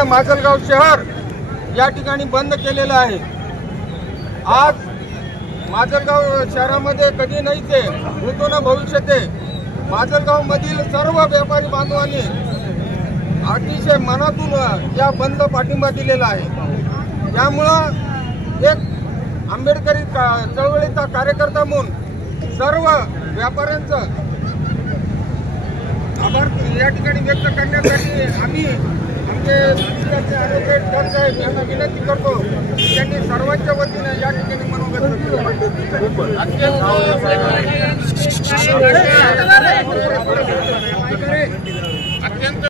पूर्णपणे माजलगाव शहर या ठिकाणी बंद केलेलं आहे। आज माजलगाव शहरामध्ये कधी नाही ते होतो ना भविष्यात माजलगाव मधील सर्व व्यापारी बांधवांनी अतिशय मनातून या बंद पाठिंबा दिलेला आहे। त्यामुळे एक आंबेडकरी चळवळीचा कार्यकर्ता म्हणून सर्व व्यापाऱ्यांचं आभार या ठिकाणी व्यक्त करण्यासाठी आम्ही आमचे ॲडव्होकेट साहेब यांना विनंती करतो की त्यांनी सर्वांच्या वतीने या ठिकाणी मनोगत अत्यंत